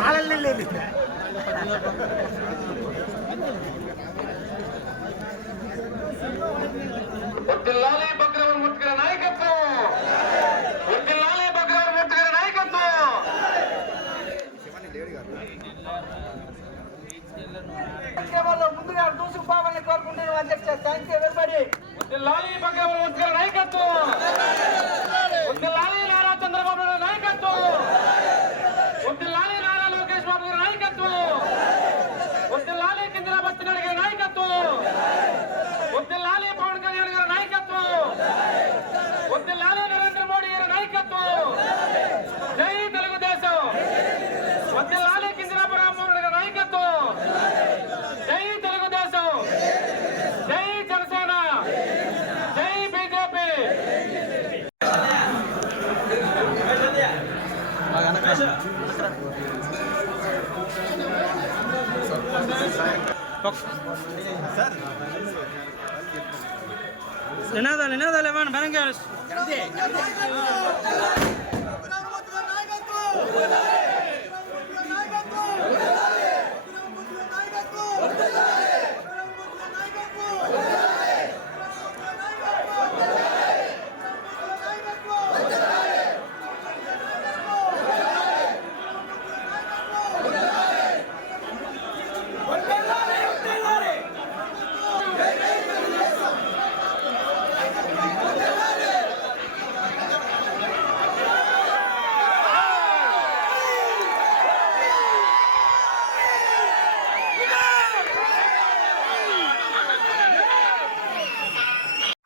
కాలంలో లేదు. వర్ధిల్లాలి బగ్రవన్మూర్తి గారి నాయకత్వం, వర్ధిల్లాలి బగ్రవన్మూర్తి గారి నాయకత్వం. ముందుగా దూసుకుపోవాలని కోరుకుంటున్నాను అధ్యక్ష. Thank you everybody. వర్ధిల్లాలి బగ్రవన్మూర్తి గారి నాయకత్వం, వర్ధిల్లాలి నారా చంద్రబాబు నాయుడు నాయకత్వం, వర్ధిల్లాలి నారా లోకేష్ బాబు గారి నాయకత్వం, వర్ధిల్లాలి కింజరాబత్తి నాయుడు గారి నాయకత్వం, వర్ధిల్లాలి పవన్ కళ్యాణ్ గారి నాయకత్వం, వర్ధిల్లాలి నరేంద్ర మోడీ గారి నాయకత్వం. జై తెలుగుదేశం. వర్ధిల్లాలి కింజరాపు రామ్మోహన్ గారి నాయకత్వం. జై తెలుగుదేశం. జై జనసేన. జై బీజేపీ. నినాదాలు ఇవ్వండి బలంగా.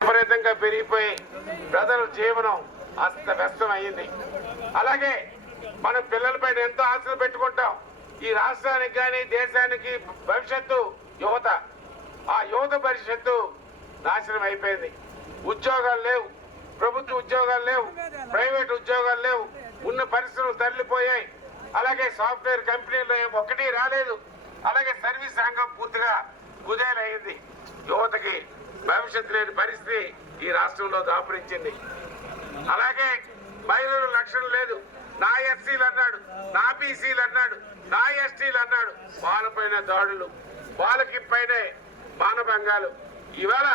విపరీతంగా పెరిగిపోయి ప్రజల జీవనం అస్తవ్యస్తం అయ్యింది. అలాగే మన పిల్లలపైన ఎంతో ఆశలు పెట్టుకుంటాం. ఈ రాష్ట్రానికి కానీ దేశానికి భవిష్యత్తు యువత. ఆ యువత భవిష్యత్తు నాశనం అయిపోయింది. ఉద్యోగాలు లేవు, ప్రభుత్వ ఉద్యోగాలు లేవు, ప్రైవేట్ ఉద్యోగాలు లేవు, ఉన్న పరిశ్రమలు తరలిపోయాయి. అలాగే సాఫ్ట్వేర్ కంపెనీలు ఒక్కటి రాలేదు. అలాగే సర్వీస్ రంగం పూర్తిగా కుదేలైంది. యువతకి భవిష్యత్తు లేని పరిస్థితి ఈ రాష్ట్రంలో దాపురించింది. అలాగే మహిళలు రక్షణ లేదు. నా ఎస్సీలు అన్నాడు, నా బీసీలు అన్నాడు, నా ఎస్టీలు అన్నాడు. వాళ్ళపైన దాడులు, వాళ్ళకి పైనే మానభంగాలు. ఇవాళ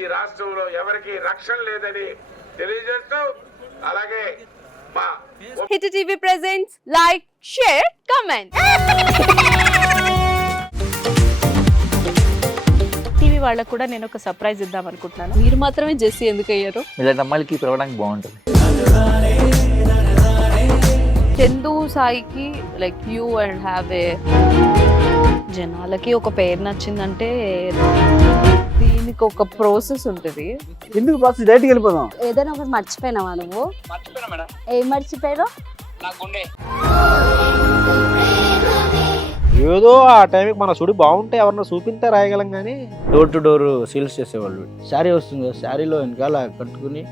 ఈ రాష్ట్రంలో ఎవరికి రక్షణ లేదని తెలియజేస్తూ, అలాగే మా hit TV presents like, share, comment. TV వాళ్ళకు కూడా నేను ఒక సర్ప్రైజ్ ఇద్దాం అనుకుంటున్నాను. మీరు మాత్రమే జెస్సీ ఎందుకు అయ్యారు? ఇలాంటి అమ్మాయిలకి పిలవడానికి బాగుంటుంది. చందు సాయికి like you and have a జనాలకి ఒక పేరు నచ్చిందంటే దీనికి ఒక ప్రాసెస్ ఉంటుంది. ఎందుకు ప్రాసెస్ డైరెక్ట్గా వెళ్ళిపోదాం. ఏదైనా ఒకటి మర్చిపోయినావా నువ్వు? మర్చిపోయినా మేడం. ఏం మర్చిపోయావు? నా గుండె. ఏదో ఆ టైంకి మన సుడి బాగుంటే ఎవరన్నా చూపిస్తే రాయగలం కానీ డోర్ టు డోర్ సేల్స్ చేసేవాళ్ళు. శారీ వస్తుంది, శారీలో వెనకాల కట్టుకుని